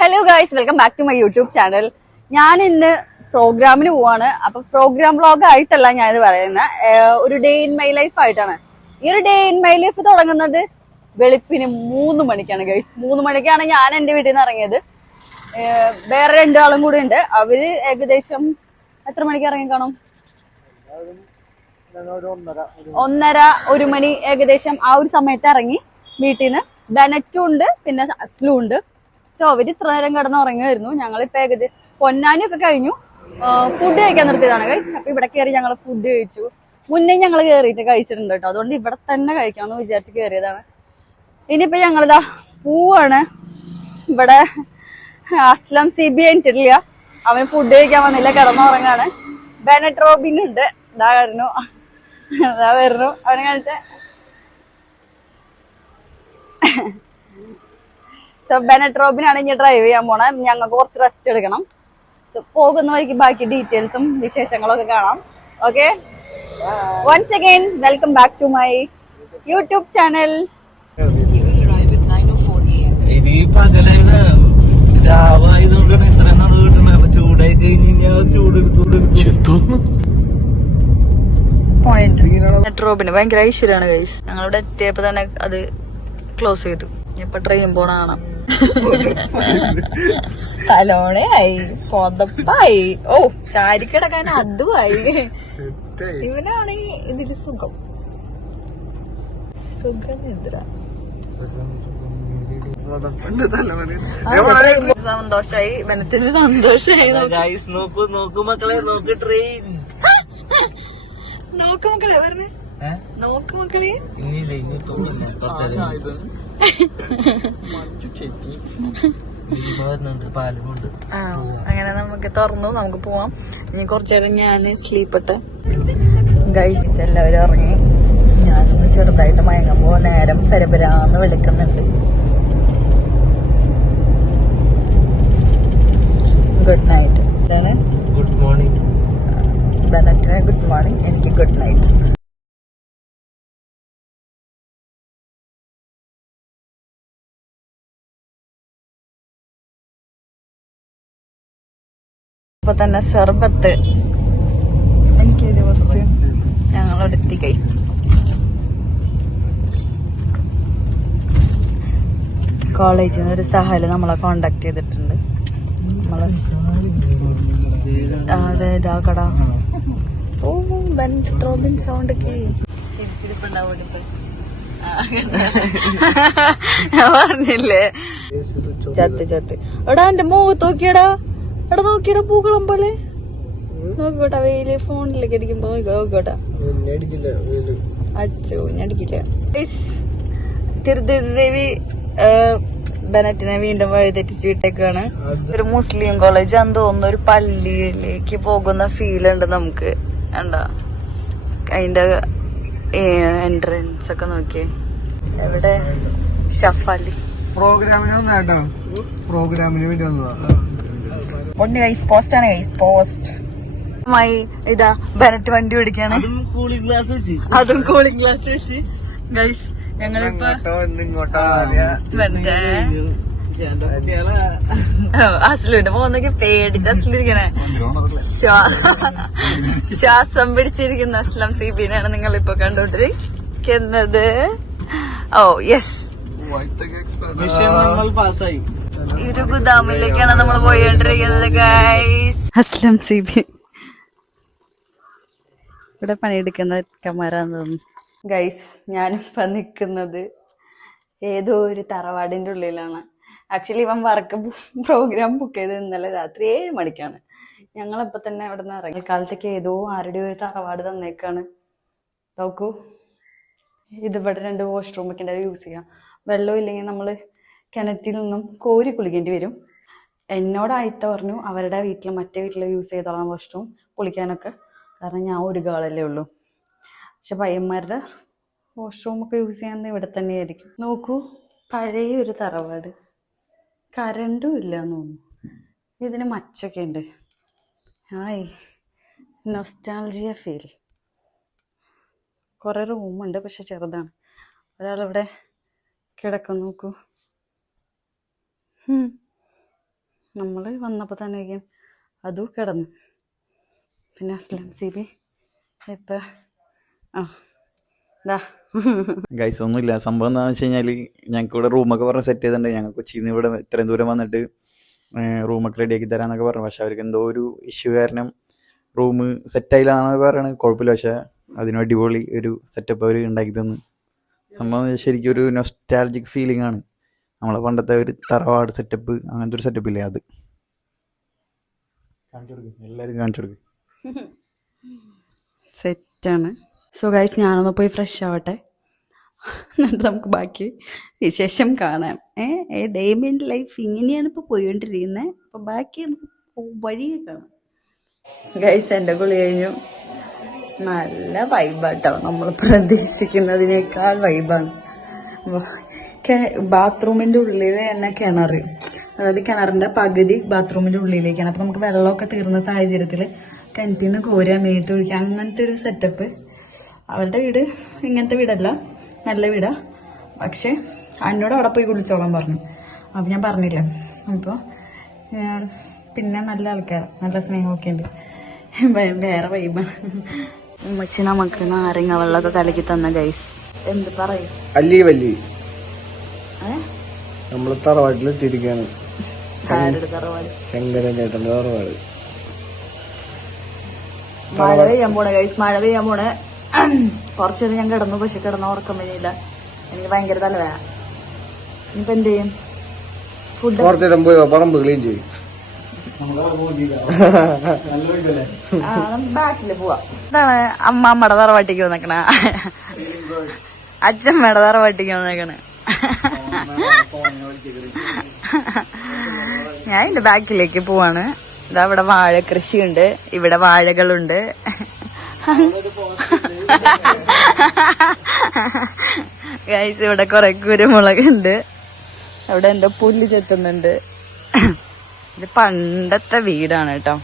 Hello guys welcome back to my YouTube channel ഞാൻ ഇന്ന് പ്രോഗ്രാമിന് പോവാണ്. അപ്പൊ പ്രോഗ്രാം വ്ളോഗ് ആയിട്ടല്ല ഞാനിത് പറയുന്നത് ഒരു ഡേ ഇൻ മൈ ലൈഫ് ആയിട്ടാണ്. ഈ ഒരു ഡേ ഇൻ മൈ ലൈഫ് തുടങ്ങുന്നത് വെളുപ്പിന് മൂന്ന് മണിക്കാണ് ഗൈസ് മൂന്ന് മണിക്കാണ് ഞാൻ എന്റെ വീട്ടിൽ നിന്ന് ഇറങ്ങിയത്. വേറെ രണ്ടാളും കൂടെ ഉണ്ട്. അവർ ഏകദേശം എത്ര മണിക്ക് ഇറങ്ങി കാണും? ഒന്നര ഒരു മണി ഏകദേശം ആ ഒരു സമയത്ത് ഇറങ്ങി വീട്ടിൽ നിന്ന്. ബെനറ്റും ഉണ്ട് പിന്നെ അസ്ലും ഉണ്ട്. സോ അവർ ഇത്ര നേരം കിടന്ന് ഉറങ്ങുമായിരുന്നു. ഞങ്ങളിപ്പോ ഏകദേശം പൊന്നാനി ഒക്കെ കഴിഞ്ഞു ഫുഡ് കഴിക്കാൻ നിർത്തിയതാണ് അപ്പൊ ഇവിടെ കയറി ഞങ്ങൾ ഫുഡ് കഴിച്ചു. മുന്നേ ഞങ്ങൾ കയറിയിട്ട് കഴിച്ചിട്ടുണ്ട് കേട്ടോ. അതുകൊണ്ട് ഇവിടെ തന്നെ കഴിക്കാമെന്ന് വിചാരിച്ച് കയറിയതാണ്. ഇനിയിപ്പോ ഞങ്ങളിതാ പൂവാണ്. ഇവിടെ അസ്ലം സി ബി എനിട്ടില്ല അവൻ ഫുഡ് കഴിക്കാൻ വന്നില്ല കിടന്നുറങ്ങാണ് ബെനറ്റ് റോബിൻ ഉണ്ട്. ഇതാ വരുന്നു. ഇതാ വരുന്നു. അവനെ കാണിച്ച. സോ ബെനട്രോബിനാണ് ഇനി ഡ്രൈവ് ചെയ്യാൻ പോണേ. ഞങ്ങൾക്ക് കുറച്ച് റെസ്റ്റ് എടുക്കണം. സോ പോകുന്ന വഴിക്ക് ബാക്കി ഡീറ്റെയിൽസും വിശേഷങ്ങളൊക്കെ കാണാം. Okay once again welcome back to my YouTube channel ഇത് ഈ പകലായത് രാവായതുകൊണ്ടാണ് ഇത്രയും നാൾ കിട്ടണത്. അപ്പൊ ചൂടായി കഴിഞ്ഞ് കഴിഞ്ഞാൽ ചൂട് റോബിന് ഭയങ്കര ഐശ്വര്യമാണ് ഗൈസ് ഞങ്ങളിവിടെ എത്തിയപ്പോ തന്നെ അത് ക്ലോസ് ചെയ്തു. ഇപ്പൊ ട്രെയിൻ പോണ കാണാം. തലോണയായി പൊതപ്പായി. ഓ ചാരിക്കിടക്കാൻ അതുമായി ഇവനാണ് ഇതിൽ സുഖം. സുഖനിദ്ര. സന്തോഷായി ബനത്തിന് സന്തോഷായി. ഗൈസ് നോക്കൂ നോക്കൂ മക്കളെ നോക്ക് ട്രെയിൻ നോക്ക് മക്കളെ പറഞ്ഞേ. നോക്ക് മക്കളെ. ഇനിയില്ല ഇനി പോകില്ല കുറച്ചേരം ആ അങ്ങനെ നമുക്ക് തുറന്നു നമുക്ക് പോവാം. ഇനി കുറച്ചു നേരം ഞാൻ സ്ലീപ്പട്ടെ ഗൈസ് എല്ലാവരും ഇറങ്ങി ഞാനൊന്ന് ചെറുതായിട്ട് മയങ്ങുമ്പോ നേരം പരപരാന്ന് വിളിക്കുന്നുണ്ട്. ഗുഡ് നൈറ്റ് ഇതാണ് ഗുഡ് മോർണിംഗ് ബനറ്റിന് ഗുഡ് മോർണിംഗ് എനിക്ക് ഗുഡ് നൈറ്റ് ഇപ്പൊ തന്നെ സർബത്ത്. ഞങ്ങളവിടെ എത്തി കൈ കൈസ് കോളേജിൽ നിന്ന് ഒരു സഹൽ നമ്മളെ കോണ്ടാക്ട് ചെയ്തിട്ടുണ്ട്. നമ്മൾ അതെ ഇതാ ഓ ബെൻ റോബിൻ സൗണ്ട് ഒക്കെ. ഞാൻ പറഞ്ഞില്ലേ? ചത്ത് ചത്ത്. എടാ എന്റെ മുഖത്ത് നോക്കിയടാ എടാ നോക്കിയടാ പൂക്കളം പോലെ. നോക്കോട്ടാ വെയിൽ. ഫോണിലൊക്കെ അടിക്കുമ്പോ നോക്കോട്ടെ അച്ചോ ഞാൻ അടിക്കില്ല. തിരുദേവി ബനറ്റിനെ വീണ്ടും വഴിതെറ്റിച്ച് വിട്ടേക്കാണ്. ഒരു മുസ്ലിം കോളേജ് എന്ന് തോന്നുന്നു ഒരു പള്ളിയിലേക്ക് പോകുന്ന ഫീൽ ഉണ്ട് നമുക്ക്. എന്താ അതിന്റെ എൻട്രൻസ് ഒക്കെ നോക്കിയേ. എവിടെ? ഷഫാലി. പ്രോഗ്രാമിന് വന്നാട്ടോ പ്രോഗ്രാമിന് വേണ്ടി വന്നതാ. പൊണ്ണി ഗൈസ് പോസ്റ്റ് ആണ് ഗൈസ് പോസ്റ്റ് മൈ ഇതാ ബനറ്റ് വണ്ടി ഓടിക്കാണ്. കൂളിംഗ് ഗ്ലാസ് വെച്ച്. അതും കൂളിംഗ് ഗ്ലാസ് വെച്ച്. ഗൈസ് ഞങ്ങളിപ്പോ അസ്ലുണ്ട് പോകുന്നെങ്കിൽ പേടിച്ച് അസ്ലിരിക്കണേ. ശ്വാസം പിടിച്ചിരിക്കുന്ന അസ്ലം സീബിനെയാണ് നിങ്ങൾ ഇപ്പൊ കണ്ടോണ്ടിരിക്കുന്നത് ഓ യെസ് വിഷയം നമ്മൾ പാസ്സായി ഇരുഗുദാമിലേക്കാണ് നമ്മൾ പോയിട്ടിരിക്കുന്നത് അസ്ലം സിബി ഇവിടെ പണിയെടുക്കുന്ന കമാരാന്ന് ഗൈസ് ഞാനിപ്പോ നിൽക്കുന്നത് ഏതോ ഒരു തറവാടിന്റെ ഉള്ളിലാണ്. ആക്ച്വലി ഇവൻ വർക്ക് പ്രോഗ്രാം ബുക്ക് ചെയ്ത് ഇന്നലെ രാത്രി ഏഴ് മണിക്കാണ്. ഞങ്ങളിപ്പോ തന്നെ അവിടെ നിന്ന് ഇറങ്ങി. കാലത്തേക്ക് ഏതോ ആരുടെ ഒരു തറവാട് തന്നേക്കാണ്. നോക്കൂ. ഇതിവിടെ രണ്ട് വാഷ്റൂമൊക്കെ ഉണ്ട് യൂസ് ചെയ്യാം. വെള്ളം ഇല്ലെങ്കിൽ നമ്മൾ കിണറ്റിൽ നിന്നും കോരി കുളിക്കേണ്ടി വരും. എന്നോട് ആയിത്ത പറഞ്ഞു അവരുടെ വീട്ടിൽ മറ്റേ വീട്ടിൽ യൂസ് ചെയ്തോളാം വാഷ്റൂം കുളിക്കാനൊക്കെ കാരണം ഞാൻ ഒരു ഗേളല്ലേ ഉള്ളൂ. പക്ഷെ പയ്യന്മാരുടെ വാഷ്റൂം ഒക്കെ യൂസ് ചെയ്യാൻ ഇവിടെ തന്നെയായിരിക്കും. നോക്കൂ പഴയ ഒരു തറവാട്. കരണ്ടും ഇല്ല എന്ന് തോന്നുന്നു. ഇതിന് മച്ചൊക്കെ ഉണ്ട്. ഹായ് നൊസ്റ്റാൾജിയ ഫീൽ കുറേ റൂമുണ്ട് പക്ഷെ ചെറുതാണ്. ഒരാളിവിടെ കിടക്കും നോക്കൂ. നമ്മൾ വന്നപ്പോൾ തന്നെ അതും കിടന്നു. പിന്നെ അസ്ലം സിബി ഇപ്പം ആ ഗൈസ് ഒന്നുമില്ല. സംഭവം എന്താണെന്ന് വെച്ച് കഴിഞ്ഞാൽ ഞങ്ങൾക്ക് ഇവിടെ റൂമൊക്കെ പറഞ്ഞ് സെറ്റ് ചെയ്തിട്ടുണ്ട്. ഞങ്ങൾ കൊച്ചിയിൽ നിന്ന് ഇവിടെ ഇത്രയും ദൂരം വന്നിട്ട് റൂമൊക്കെ റെഡിയാക്കി തരാമെന്നൊക്കെ പറഞ്ഞു. പക്ഷെ അവർക്ക് എന്തോ ഒരു ഇഷ്യൂ കാരണം റൂം സെറ്റായില്ലാന്നാണ് പറയുന്നത് കുഴപ്പമില്ല. പക്ഷെ അതിനു അടിപൊളി ഒരു സെറ്റപ്പ് അവർ ഉണ്ടാക്കി തന്നു. സംഭവം ശരിക്കും ഒരു നൊസ്റ്റാലജിക് ഫീലിംഗ് ആണ്. നമ്മളെ പണ്ടത്തെ ഒരു തറവാട് സെറ്റപ്പ് അങ്ങനത്തെ ഒരു സെറ്റപ്പ് ഇല്ലേ അത്? കാണിച്ചു കൊടുക്കും എല്ലാവരും കാണിച്ചു കൊടുക്കും സെറ്റാണ് സോ ഗൈസ് ഞാനൊന്ന് പോയി ഫ്രഷ് ആവട്ടെ. എന്നിട്ട് നമുക്ക് ബാക്കി വിശേഷം കാണാം. ഏ ഡേ ഡേമിൻ ലൈഫ് ഇങ്ങനെയാണ് ഇപ്പോൾ പോയിക്കൊണ്ടിരിക്കുന്നത് അപ്പോൾ ബാക്കി നമുക്ക് വഴിയെ കാണാം. ഗൈസ് എന്റെ കുളി കഴിഞ്ഞു. നല്ല വൈബാട്ടോ നമ്മൾ പ്രതീക്ഷിക്കുന്നതിനേക്കാൾ വൈബാണ് ബാത്റൂമിന്റെ ഉള്ളിൽ തന്നെ കിണർ. അതായത് കിണറിന്റെ പകുതി ബാത്റൂമിന്റെ ഉള്ളിലേക്കാണ്. അപ്പോൾ നമുക്ക് വെള്ളമൊക്കെ തീർന്ന സാഹചര്യത്തിൽ കിണറ്റിൽ നിന്ന് കോരുക മേത്ത് ഒഴിക്കുക അങ്ങനത്തെ ഒരു സെറ്റപ്പ് അവരുടെ വീട് ഇങ്ങനത്തെ വീടല്ല. നല്ല വീടാ. പക്ഷേ എന്നോട് അവിടെ പോയി കുളിച്ചോളാൻ പറഞ്ഞു. അപ്പം ഞാൻ പറഞ്ഞില്ല? അപ്പോൾ പിന്നെ നല്ല ആൾക്കാർ നല്ല സ്നേഹമൊക്കെ ഉണ്ട്. വേറെ വൈബാണ് ഉമ്മച്ചി നമുക്ക് നാരങ്ങ വെള്ളമൊക്കെ കലക്കി തന്ന ഗൈസ് എന്ത് പറയും? അല്ലി വല്ലി? നമ്മൾ തറവാട്ടിൽ എത്തിയിരിക്കാണ് ശങ്കര തറവാട്? ശങ്കരൻ ചേട്ടന്റെ തറവാട്. മഴ പെയ്യാൻ പോണ ഗൈസ് മഴ പെയ്യാൻ പോണ. കുറച്ചു നേരം ഞാൻ കിടന്നു പക്ഷെ കിടന്ന ഉറക്കം വരില്ല എനിക്ക് ഭയങ്കര തലവേദന. ഇനിയിപ്പോ എന്ത് ചെയ്യും? ഫുഡ് കുറച്ചേരം പോയി പറമ്പ് ക്ലീൻ ചെയ്യും. ബാക്കിൽ പോവാ. അമ്മ അമ്മടെ തറവാട്ടിക്ക് വന്നേക്കണ. അച്ഛമ്മയുടെ പഠിക്കാൻ വന്നേക്കണ്. ഞാൻ എന്റെ ബാക്കിലേക്ക് പോവാണ്. ഇതാ ഇവിടെ വാഴ കൃഷിയുണ്ട്. ഇവിടെ വാഴകളുണ്ട്. ഗൈസ് ഇവിടെ കുറെ കുരുമുളകുണ്ട്. അവിടെ എന്റെ പുല്ല് ചെത്തുന്നുണ്ട്. ഇത് പണ്ടത്തെ വീടാണ് കേട്ടോ.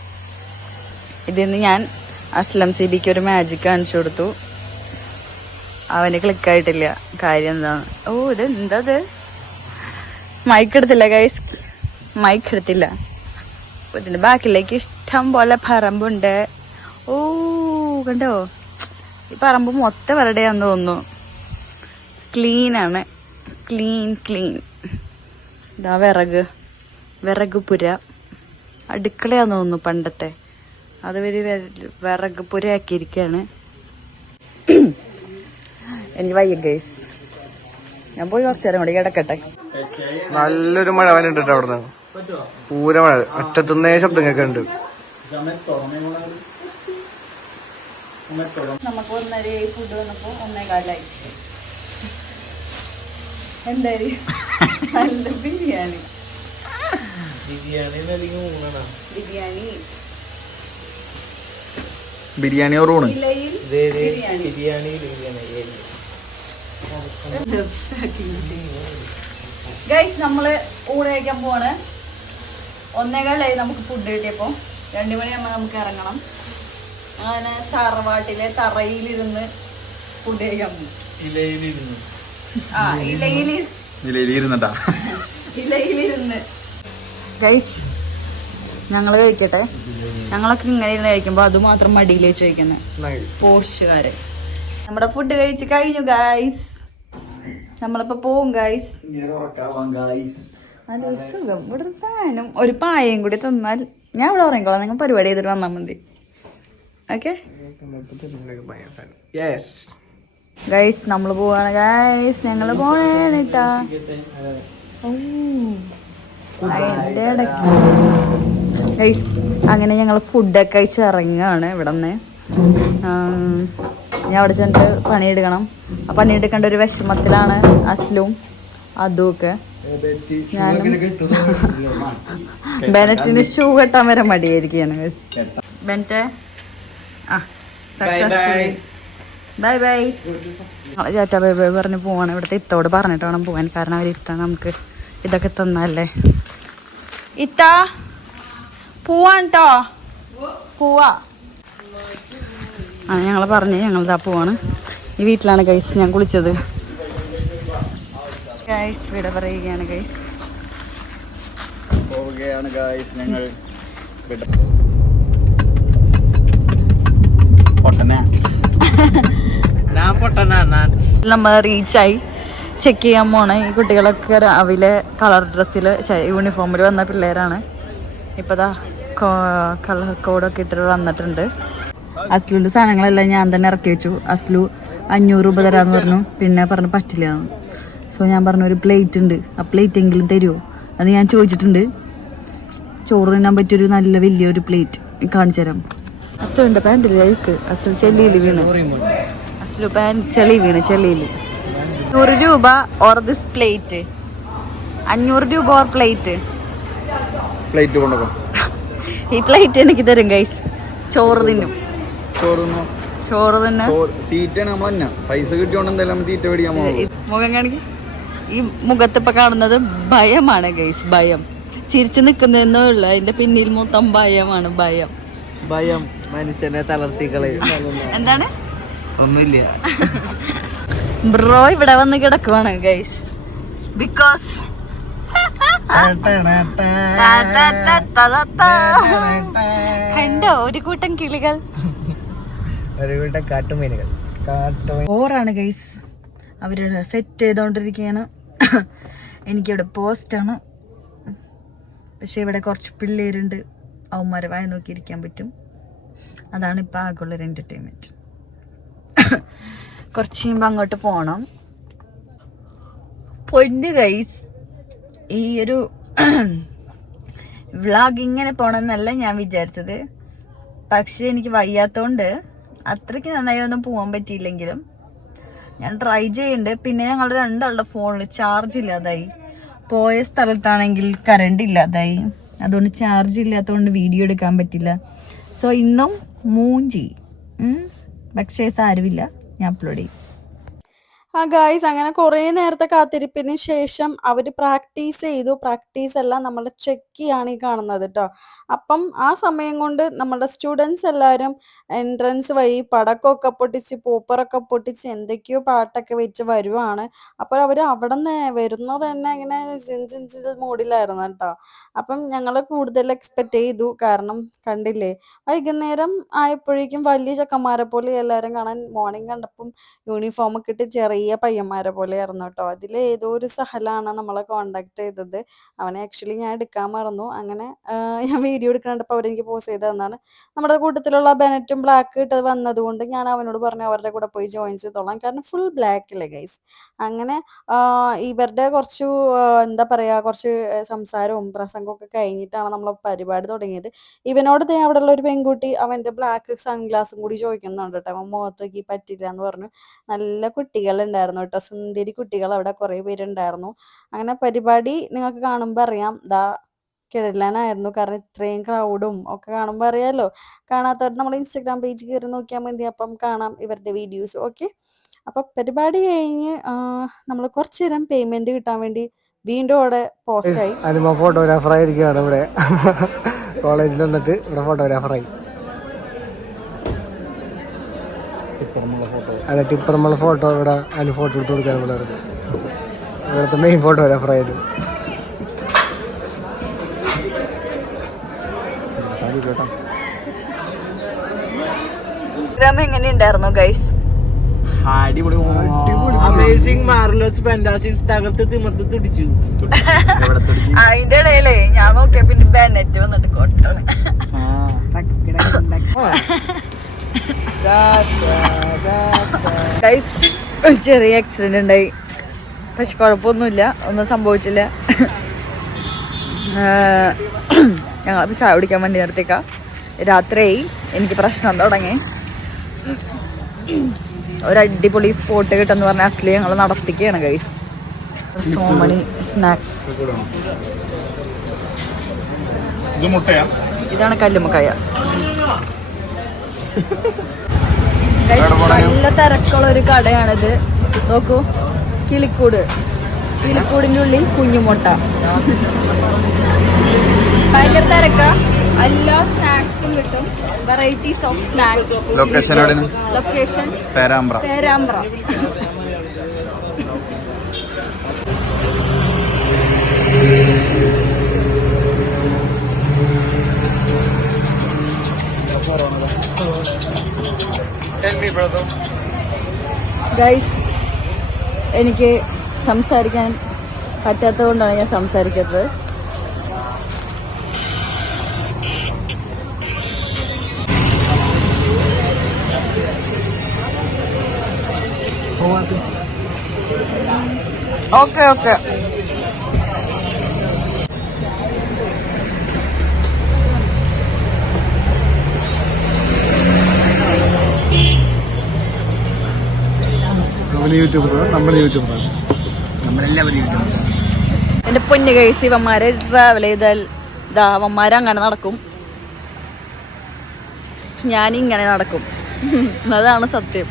ഇതിന്ന് ഞാൻ അസ്ലം സിബിക്ക് ഒരു മാജിക് കാണിച്ചു കൊടുത്തു. അവന് ക്ലിക്കായിട്ടില്ല കാര്യം എന്താണ് ഓ ഇത് എന്തത് മൈക്ക് എടുത്തില്ല ഗൈസ് മൈക്ക് എടുത്തില്ല. ഇതിന്റെ ബാക്കിലേക്ക് ഇഷ്ടം പോലെ പറമ്പുണ്ട്. ഓ കണ്ടോ? ഈ പറമ്പ് മൊത്തം വരടെയാന്ന് തോന്നുന്നു. ക്ലീൻ ആണ്. ക്ലീൻ ക്ലീൻ ഇതാ വിറക്. വിറക് പുര. അടുക്കളയാന്ന് തോന്നുന്നു പണ്ടത്തെ. അത് വരെ വിറക് പുരയാക്കിയിരിക്കുകയാണ് എനിക്ക് വയ്യ ഗൈസ് ഞാൻ പോയി കുറച്ചു നേരം കൂടി കിടക്കട്ടെ. നല്ലൊരു മഴ വന്നിട്ടുണ്ട് അവിടുന്ന്. പൂര മഴ. അറ്റത്തുന്നേ ശബ്ദം കേൾക്കുന്നുണ്ട്. നമുക്ക് ഒന്നര ഫുഡ് വന്നപ്പോ ഒന്നേ കാലായി. എന്തായാലും നല്ല ബിരിയാണി. ബിരിയാണി ബിരിയാണി. ബിരിയാണി ഓറൂണ് ബിരിയാണി ബിരിയാണി. ഗൈസ് നമ്മൾ ഊണ് കഴിക്കാൻ പോവാണ്. ഒന്നേകാലായി നമുക്ക് ഫുഡ് കിട്ടിയപ്പോ. രണ്ടു മണിയാകുമ്പോ നമുക്ക് ഇറങ്ങണം. അങ്ങനെ തറവാട്ടിലെ തറയിലിരുന്ന് ഫുഡ് കഴിക്കാൻ പോകും ഇലയിലിരുന്നു. ആ ഇലയിൽ ഇലയിലിരുന്ന്. ഗൈസ് ഞങ്ങൾ കഴിക്കട്ടെ. ഞങ്ങളൊക്കെ ഇങ്ങനെ ഇരുന്ന് കഴിക്കുമ്പോൾ അത് മാത്രം മടിയിൽ വെച്ച് കഴിക്കുന്നത് പോർച്ചുകാര് നമ്മുടെ ഫുഡ് കഴിച്ച് കഴിഞ്ഞു ഗൈസ് നമ്മളിപ്പോ പോവും ഗൈസ് നല്ല സുഖം. ഇവിടെ ഒരു ഫാനും ഒരു പായയും കൂടി തന്നാൽ ഞാൻ ഇവിടെ ഉറങ്ങിക്കോളാം. നിങ്ങൾ പരിപാടി ചെയ്തിട്ട് വന്നാൽ മതി. ഓക്കെ ഗൈസ് നമ്മൾ പോവാണ്. ഗൈസ് ഞങ്ങൾ പോണേണ് ഇടയ്ക്ക്. ഗൈസ് അങ്ങനെ ഞങ്ങൾ ഫുഡൊക്കെ കഴിച്ച് ഇറങ്ങുകയാണ് ഇവിടെ നിന്ന് ഞാൻ അവിടെ ചെന്നിട്ട് പണിയെടുക്കണം. ആ പണിയെടുക്കേണ്ട ഒരു വിഷമത്തിലാണ് അസ്ലും അതും ഒക്കെ ഞാനും ബെനറ്റിന് ഷൂ കെട്ടാൻ വരെ മടിയായിരിക്കുകയാണ് മിസ് ബെനറ്റ് ബൈ ബൈ ചേട്ടാ ബൈ ബൈ പറഞ്ഞ് പോവാണ്. ഇവിടുത്തെ ഇത്തോട് പറഞ്ഞിട്ട് വേണം പോവാൻ. കാരണം അവർ ഇത്ത നമുക്ക് ഇതൊക്കെ തന്നല്ലേ. ഇത്ത പോവാണ് കേട്ടോ പോവാ. ആ ഞങ്ങൾ പറഞ്ഞ് ഞങ്ങളിതാ പോവാണ്. ഈ വീട്ടിലാണ് ഗൈസ് ഞാൻ കുളിച്ചത്. ഗൈസ് വിട പറയുകയാണ് ഗൈസ് പോവുകയാണ് ഗൈസ് ഞങ്ങൾ നമ്മൾ റീച്ചായി ചെക്ക് ചെയ്യാൻ പോണ. ഈ കുട്ടികളൊക്കെ രാവിലെ കളർ ഡ്രസ്സിൽ യൂണിഫോമിൽ വന്ന പിള്ളേരാണ്. ഇപ്പതാ കളർ കോഡൊക്കെ ഇട്ടിട്ട് വന്നിട്ടുണ്ട്. അസ്ലുവിന്റെ സാധനങ്ങളെല്ലാം ഞാൻ തന്നെ ഇറക്കി വെച്ചു. അസ്ലു അഞ്ഞൂറ് രൂപ തരാന്ന് പറഞ്ഞു. പിന്നെ പറഞ്ഞു പറ്റില്ല. സോ ഞാൻ പറഞ്ഞു ഒരു പ്ലേറ്റ് ഉണ്ട്. ആ പ്ലേറ്റ് എങ്കിലും തരുമോ അത് ഞാൻ ചോദിച്ചിട്ടുണ്ട്. ചോറ് തിന്നാൻ പറ്റിയൊരു നല്ല വലിയൊരു പ്ലേറ്റ് കാണിച്ചു തരാം. അസ്ലുവിന്റെ പാന്റിൽ അഴുക്ക് അസ്ലു ചെളിയിൽ വീണ്. അസ്ലു പാൻ ചെളി വീണ് ചെളിയിൽ. നൂറ് രൂപ ഓർ ദിസ് പ്ലേറ്റ് അഞ്ഞൂറ് രൂപ ഓർ പ്ലേറ്റ് പ്ലേറ്റ് കൊണ്ടുപോകും ഈ പ്ലേറ്റ് എനിക്ക് തരും ഗൈസ് ചോറ് തിന്നും. ചോറുന്നു. ചോറ് തന്നെ? തീറ്റയാണ് നമ്മൾ തന്നെ. പൈസ കിട്ടിയോണ്ട് എന്തായാലും തീറ്റ മേടിക്കാൻ മുഖം കാണിക്ക്. ഈ മുഖത്ത് ഇപ്പൊ കാണുന്നത് ഭയമാണ് ഗൈസ് ഭയം. ചിരിച്ചു നിൽക്കുന്നതെന്നേ ഉള്ളു. അതിന്റെ പിന്നിൽ മൊത്തം ഭയമാണ് ഭയം. ഭയം മനുഷ്യനെ തളർത്തിക്കളെ. എന്താണ്? ഒന്നുമില്ല. ബ്രോ ഇവിടെ വന്ന് കിടക്കുവാണ് ഗൈസ് ബിക്കോസ് കണ്ടോ? ഒരു കൂട്ടം കിളികൾ. വീട്ടെ കാട്ടുമീനുകൾ. കാട്ടു ഓറാണ് ഗൈസ് അവരുടെ സെറ്റ് ചെയ്തോണ്ടിരിക്കുകയാണ് എനിക്കിവിടെ പോസ്റ്റാണ് പക്ഷെ ഇവിടെ കുറച്ച് പിള്ളേരുണ്ട്. അവന്മാരെ വായ നോക്കിയിരിക്കാൻ പറ്റും. അതാണ് ഇപ്പം ആകെയുള്ളൊരു എന്റർടൈൻമെന്റ് കുറച്ച് കഴിയുമ്പോൾ അങ്ങോട്ട് പോകണം പൊന്ന് ഗൈസ് ഈ ഒരു വ്ളോഗ് ഇങ്ങനെ പോകണമെന്നല്ല ഞാൻ വിചാരിച്ചത്. പക്ഷേ എനിക്ക് വയ്യാത്തോണ്ട് അത്രയ്ക്ക് നന്നായി ഒന്നും പോകാൻ പറ്റിയില്ലെങ്കിലും ഞാൻ ട്രൈ ചെയ്യുന്നുണ്ട്. പിന്നെ ഞങ്ങളുടെ രണ്ടാളുടെ ഫോണിൽ ചാർജ് ഇല്ലാതായി. പോയ സ്ഥലത്താണെങ്കിൽ കറണ്ട് ഇല്ലാതായി. അതുകൊണ്ട് ചാർജ് ഇല്ലാത്തതുകൊണ്ട് വീഡിയോ എടുക്കാൻ പറ്റില്ല. സോ ഇന്നും മൂഞ്ചി. പക്ഷേ സാരമില്ല. ഞാൻ അപ്ലോഡ് ചെയ്യും. ആ ഗായ്സ് അങ്ങനെ കുറേ നേരത്തെ കാത്തിരിപ്പിന് ശേഷം അവർ പ്രാക്ടീസ് ചെയ്തു. പ്രാക്ടീസ് എല്ലാം നമ്മൾ ചെക്ക് ചെയ്യാണ് ഈ കാണുന്നത് കേട്ടോ അപ്പം ആ സമയം കൊണ്ട് നമ്മുടെ സ്റ്റുഡൻസ് എല്ലാവരും എൻട്രൻസ് വഴി പടക്കമൊക്കെ പൊട്ടിച്ച് പൂപ്പറൊക്കെ പൊട്ടിച്ച് എന്തൊക്കെയോ പാട്ടൊക്കെ വെച്ച് വരുവാണ്. അപ്പോൾ അവർ അവിടെ നിന്ന് വരുന്നത് തന്നെ ഇങ്ങനെ ജിഞ്ചിഞ്ചിൽ മൂഡിലായിരുന്നു കേട്ടോ അപ്പം ഞങ്ങൾ കൂടുതൽ എക്സ്പെക്റ്റ് ചെയ്തു. കാരണം കണ്ടില്ലേ വൈകുന്നേരം ആയപ്പോഴേക്കും വലിയ ചക്കന്മാരെ പോലെ എല്ലാവരും കാണാൻ മോർണിംഗ് കണ്ടപ്പം യൂണിഫോം ഒക്കെ ഇട്ട് ചെറിയ പയ്യന്മാരെ പോലെയായിരുന്നു കേട്ടോ. അതിൽ ഏതോ ഒരു സഹലാണ് നമ്മളെ കോണ്ടാക്ട് ചെയ്തത്. അവനെ ആക്ച്വലി ഞാൻ എടുക്കാൻ മറന്നു. അങ്ങനെ ഞാൻ വീഡിയോ എടുക്കണ്ടപ്പോൾ അവരെനിക്ക് പോസ് ചെയ്ത് തന്നാണ് നമ്മുടെ കൂട്ടത്തിലുള്ള ബെനറ്റും ബ്ലാക്ക് ഇട്ടത് വന്നതുകൊണ്ട് ഞാൻ അവനോട് പറഞ്ഞു അവരുടെ കൂടെ പോയി ജോയിൻ ചെയ്തോളാം. കാരണം ഫുൾ ബ്ലാക്ക് അല്ലേ ഗൈസ് അങ്ങനെ ഇവരുടെ കുറച്ച് എന്താ പറയുക കുറച്ച് സംസാരവും പ്രസംഗവും ഒക്കെ കഴിഞ്ഞിട്ടാണ് നമ്മൾ പരിപാടി തുടങ്ങിയത്. ഇവനോട് അവിടെയുള്ള ഒരു പെൺകുട്ടി അവന്റെ ബ്ലാക്ക് സൺഗ്ലാസും കൂടി ചോദിക്കുന്നുണ്ട് കേട്ടോ. അവൻ മുഖത്തേക്ക് പറ്റില്ല എന്ന് പറഞ്ഞു. നല്ല കുട്ടികളുണ്ടായിരുന്നു കേട്ടോ. സുന്ദരി കുട്ടികൾ അവിടെ കുറേ പേരുണ്ടായിരുന്നു അങ്ങനെ പരിപാടി നിങ്ങൾക്ക് കാണുമ്പോൾ അറിയാം. ദാ കിഴലാനായിരുന്നു കാരണം ഇത്രയും ക്രൗഡും ഒക്കെ കാണുമ്പോൾ അറിയാലോ. കാണാത്തവർ നമ്മുടെ ഇൻസ്റ്റാഗ്രാം പേജ് കയറി നോക്കിയാൽ മതി. അപ്പം കാണാം ഇവരുടെ വീഡിയോസ് ഓക്കെ അപ്പം പരിപാടി കഴിഞ്ഞ് നമ്മൾ കുറച്ചു നേരം പേയ്മെന്റ് കിട്ടാൻ വേണ്ടി വീണ്ടും അവിടെ പോസ്റ്റ് ആയി. ഫോട്ടോഗ്രാഫർ ആയിരിക്കുകയാണ് ഇവിടെ. കോളേജിൽ വന്നിട്ട് ഇവിടെ അതെ ടിപ്പറമുള്ള ഫോട്ടോ ഇവിടെ അതിന് ഫോട്ടോ എടുത്ത് കൊടുക്കാൻ ഇവിടെ ഇറങ്ങി ഇവിടുത്തെ മെയിൻ ഫോട്ടോഗ്രാഫർ ആയിരുന്നു പ്രോഗ്രാം എങ്ങനെ ഉണ്ടായിരുന്നു ഗൈസ് അടിപൊളി. അമേസിംഗ് മാർലോസ് ഫാന്റാസിക്സ് തകർത്ത് തിമർത്ത് തുടിച്ചു. അതിന്റെ ഇടയിലേ ഞാൻ നോക്കിയ പിന്നെ ബാനറ്റ് വന്നിട്ട് കൊട്ടാണ്. ഒരു ചെറിയ ആക്സിഡന്റ് ഉണ്ടായി. പക്ഷെ കുഴപ്പമൊന്നുമില്ല. ഒന്നും സംഭവിച്ചില്ല. ഞങ്ങൾ ചായ കുടിക്കാൻ വേണ്ടി നിർത്തിക്കാം രാത്രിയായി. എനിക്ക് പ്രശ്നം തുടങ്ങി. ഒരു അടിപൊളി സ്പോട്ട് കിട്ടുമെന്ന് പറഞ്ഞ അസ്ലി ഞങ്ങൾ നടത്തിക്കുകയാണ് ഗൈസ് സോ മണി സ്നാക്സ് ഇതാണ് കല്ലുമ്മക്കായ. Guys, നല്ല തിരക്കുള്ള ഒരു കടയാണിത്. നോക്കൂ. കിളിക്കൂട്. കിളിക്കൂടിന്റെ ഉള്ളിൽ കുഞ്ഞുമുട്ട. ഭയങ്കര തിരക്ക. എല്ലാ സ്നാക്സും കിട്ടും. Varieties of snacks location location Perambra. Perambra. Guys എനിക്ക് സംസാരിക്കാൻ പറ്റാത്തത് കൊണ്ടാണ് ഞാൻ സംസാരിക്കുന്നത്. ഓക്കെ ഓക്കെ എന്റെ പൊന്നു ഗൈസ് ഇവന്മാരെ ട്രാവൽ ചെയ്താൽ ഇതാ അവന്മാരങ്ങനെ നടക്കും. ഞാനിങ്ങനെ നടക്കും. അതാണ് സത്യം.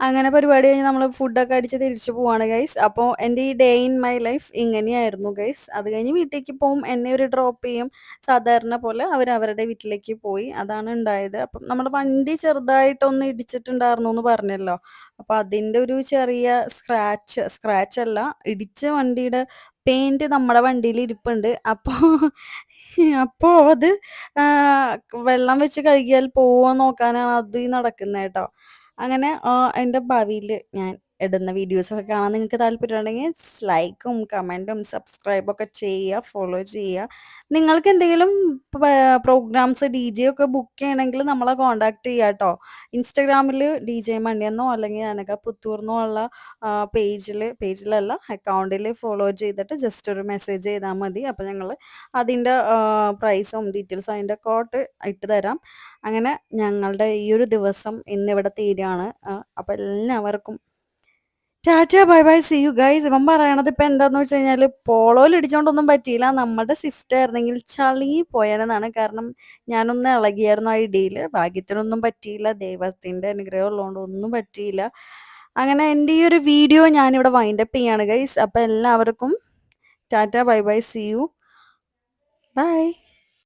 അങ്ങനെ പരിപാടി കഴിഞ്ഞ് നമ്മൾ ഫുഡൊക്കെ അടിച്ച് തിരിച്ചു പോവാണ് ഗൈസ് അപ്പോൾ എന്റെ ഈ ഡേ ഇൻ മൈ ലൈഫ് ഇങ്ങനെയായിരുന്നു ഗൈസ് അത് കഴിഞ്ഞ് വീട്ടിലേക്ക് പോകും. എന്നെ ഒരു ഡ്രോപ്പ് ചെയ്യും. സാധാരണ പോലെ അവർ അവരുടെ വീട്ടിലേക്ക് പോയി. അതാണ് ഉണ്ടായത്. അപ്പം നമ്മുടെ വണ്ടി ചെറുതായിട്ടൊന്ന് ഇടിച്ചിട്ടുണ്ടായിരുന്നു എന്ന് പറഞ്ഞല്ലോ. അപ്പോൾ അതിന്റെ ഒരു ചെറിയ സ്ക്രാച്ച് സ്ക്രാച്ച് അല്ല ഇടിച്ച വണ്ടിയുടെ പെയിന്റ് നമ്മുടെ വണ്ടിയിൽ ഇരിപ്പുണ്ട്. അപ്പോൾ അപ്പോൾ അത് വെള്ളം വെച്ച് കഴുകിയാൽ പോവോ നോക്കാനാണ് അത് നടക്കുന്നത് കേട്ടോ. അങ്ങനെ എന്റെ ഭാവിയിൽ ഞാൻ ഇടുന്ന വീഡിയോസൊക്കെ കാണാൻ നിങ്ങൾക്ക് താല്പര്യമുണ്ടെങ്കിൽ ലൈക്കും കമന്റും സബ്സ്ക്രൈബും ഒക്കെ ചെയ്യുക ഫോളോ ചെയ്യുക. നിങ്ങൾക്ക് എന്തെങ്കിലും പ്രോഗ്രാംസ് ഡി ജെ ഒക്കെ ബുക്ക് ചെയ്യണമെങ്കിൽ നമ്മളെ കോൺടാക്ട് ചെയ്യുക കേട്ടോ. ഇൻസ്റ്റഗ്രാമിൽ ഡി ജെ മണിയെന്നോ അല്ലെങ്കിൽ അനക പുത്തൂർന്നോ ഉള്ള പേജിൽ പേജിലല്ല അക്കൗണ്ടിൽ ഫോളോ ചെയ്തിട്ട് ജസ്റ്റ് ഒരു മെസ്സേജ് ചെയ്താൽ മതി. അപ്പോൾ ഞങ്ങൾ അതിന്റെ പ്രൈസും ഡീറ്റെയിൽസും അതിന്റെ കോട്ട് ഇട്ട് തരാം. അങ്ങനെ ഞങ്ങളുടെ ഈ ഒരു ദിവസം ഇന്നിവിടെ തീരുകയാണ്. അപ്പോൾ എല്ലാവർക്കും Tata bye bye see you guys. ഇവൻ പറയണത് ഇപ്പം എന്താന്ന് വെച്ച് കഴിഞ്ഞാൽ പോളോയിൽ ഇടിച്ചോണ്ടൊന്നും പറ്റിയില്ല. നമ്മുടെ സ്വിഫ്റ്റ് ആയിരുന്നെങ്കിൽ ചളി പോയാലെന്നാണ് കാരണം ഞാനൊന്ന് ഇളകിയായിരുന്നു ആ ഇടിയിൽ ഭാഗ്യത്തിനൊന്നും പറ്റിയില്ല. ദൈവത്തിന്റെ അനുഗ്രഹം ഉള്ളതുകൊണ്ട് ഒന്നും പറ്റിയില്ല. അങ്ങനെ എന്റെ ഈ ഒരു വീഡിയോ ഞാനിവിടെ വൈൻഡപ്പ് ചെയ്യാണ് ഗൈസ്. അപ്പം എല്ലാവർക്കും Tata bye bye see you. Bye.